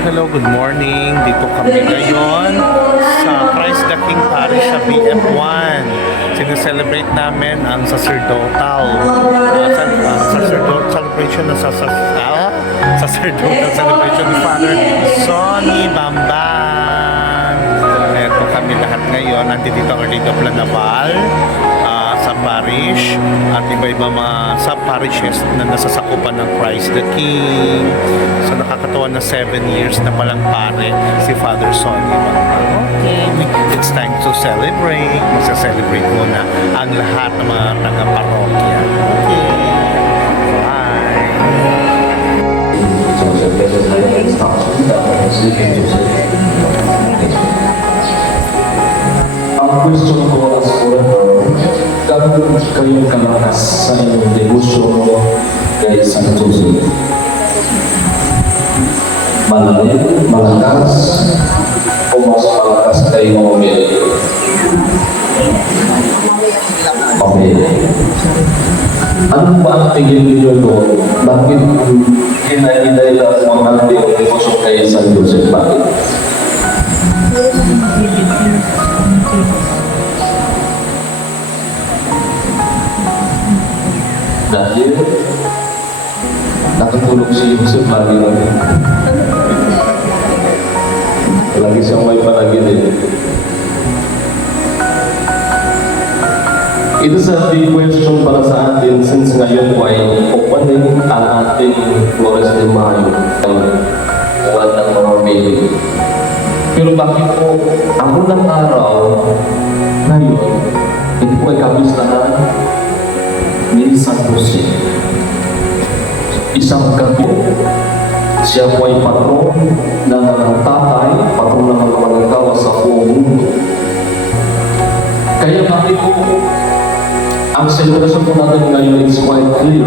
Hello, good morning. Dito kami ngayon sa Christ the King Parish sa BF1. Sineselebrate namin ang sacerdotal celebration na sacerdotal celebration ni Father Sonny Bambang. Eto kami lahat ngayon. Nandito ang Arlido Planaval sa parish at iba-iba mga sub-parishes na nasasakupan ng Christ the King. So nakakatawa na 7 years na palang pare si Father Sonny. Okay, it's time to celebrate. Magsa-celebrate muna ang lahat ng mga taga-parokya. Okay, bye! Ang question ko as gano'n kayong kalakas sa inyong negosyo kay San Jose? Malalim, malakas, o mas malakas kayo mamili? Mamili. Ano ba ang tingin niyo doon? Bakit hinahinay lang mga negosyo kay San Jose? Bakit? Dahil nakatulog si Joseph lagi siyang may panaginip. Ito sa big question para sa atin since ngayon po ay opening ang ating Flores de Mayo buwan ng mga May. Pero bakit po ang unang araw ngayon ito po ay kapistahan ni San Jose. Isang gabi, siya po ay patron ng mga tatay, patron ng mga manggagawa sa buong mundo. Kaya bakit po, ang celebration po natin ngayon is quite clear